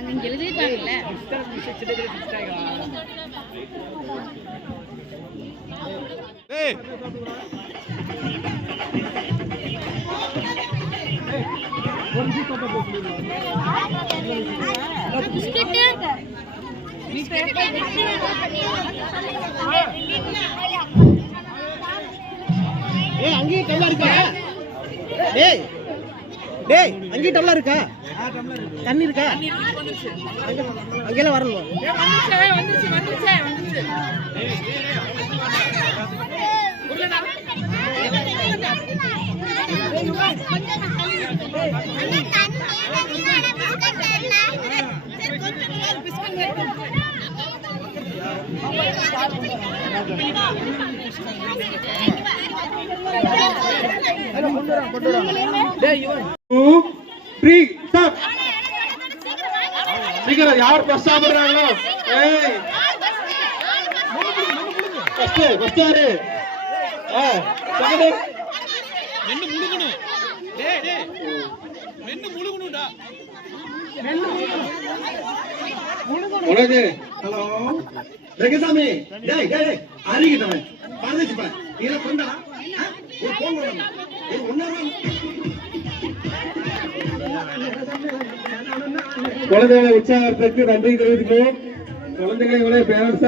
அங்க எழுதிட்டாங்கல்ல. ஏய் பிஸ்கட் ஏய் அங்கேயே டம்ளர் இருக்கா? டேய் டேய் அங்கேயே டம்ளர் இருக்கா? தண்ணி இருக்கா? அங்கெல்லாம் வரணும். சீக்கிரம் யார் பஸ் சாப்பிடுறாங்களோ ஹலோ ரெங்கசாமி டேய் டேய் அறிகிட்டவன் பரதேசிப்பா நீல பண்ணா ஒரு போன் வரணும் ஒரு ஒண்ணாரா குழந்தைகளை உற்சாகத்துக்கு நன்றி தெரிவித்துக்கிறோம். குழந்தைகளை பேரண்ட்ஸ்